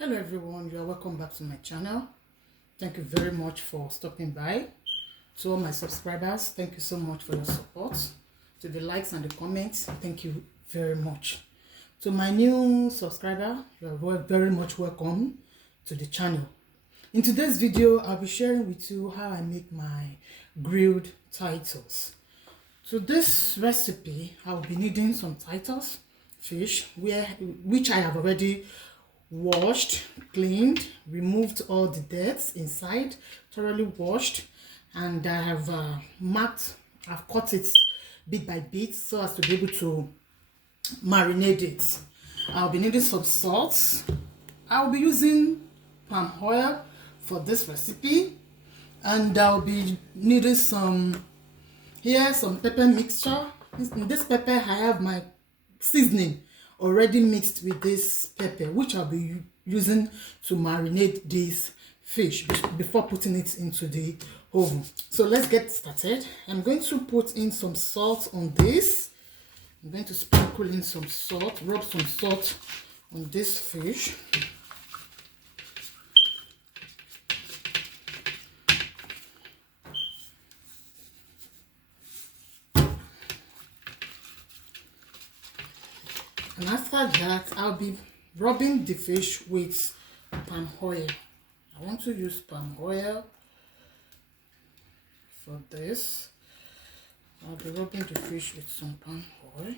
Hello everyone, you are welcome back to my channel. Thank you very much for stopping by. To all my subscribers, thank you so much for your support. To the likes and the comments, thank you very much. To my new subscriber, you are very much welcome to the channel. In today's video, I'll be sharing with you how I make my grilled Titus. To this recipe, I'll be needing some Titus fish, which I have already washed, cleaned, removed all the dirt inside, thoroughly washed, and I have I've cut it bit by bit so as to be able to marinate it. I'll be needing some salt. I'll be using palm oil for this recipe, and I'll be needing some pepper mixture. In this pepper, I have my seasoning already mixed with this pepper, which I'll be using to marinate this fish before putting it into the oven. So let's get started. I'm going to put in some salt on this. I'm going to sprinkle in some salt, rub some salt on this fish. And after that, I'll be rubbing the fish with palm oil. I want to use palm oil for this. I'll be rubbing the fish with some palm oil.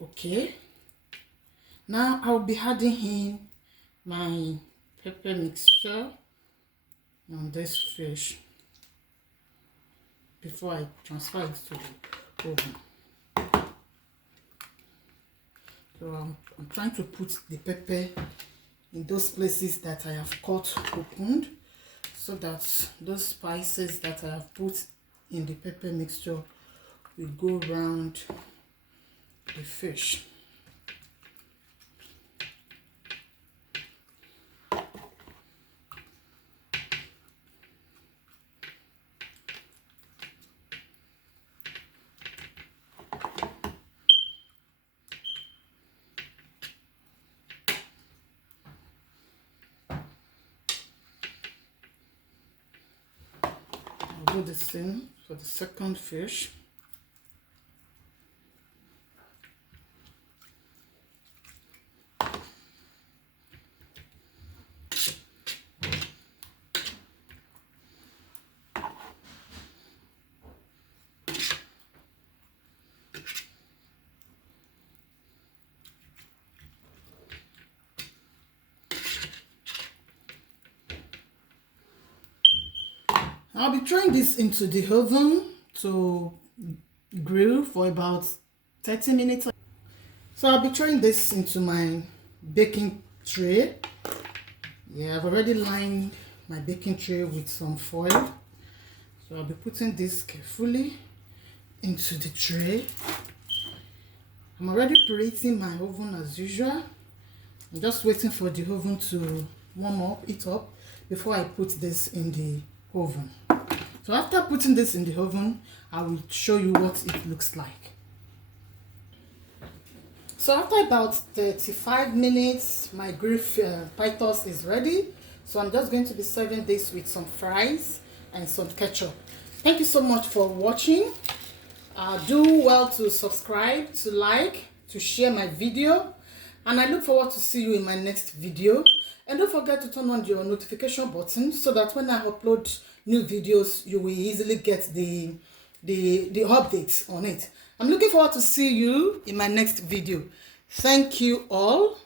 Okay, now I'll be adding in my pepper mixture on this fish before I transfer it to the oven. So I'm trying to put the pepper in those places that I have cut opened, so that those spices that I have put in the pepper mixture will go around the fish. I'll do the same for the second fish. I'll be throwing this into the oven to grill for about 30 minutes. So I'll be throwing this into my baking tray. Yeah, I've already lined my baking tray with some foil. So I'll be putting this carefully into the tray. I'm already preheating my oven as usual. I'm just waiting for the oven to warm up, heat up, before I put this in the oven. So after putting this in the oven, I will show you what it looks like. So after about 35 minutes, my grilled Titus is ready. So I'm just going to be serving this with some fries and some ketchup. Thank you so much for watching. Do well to subscribe, to like, to share my video. And I look forward to see you in my next video. And don't forget to turn on your notification button so that when I upload new videos, you will easily get the updates on it. I'm looking forward to see you in my next video. Thank you all.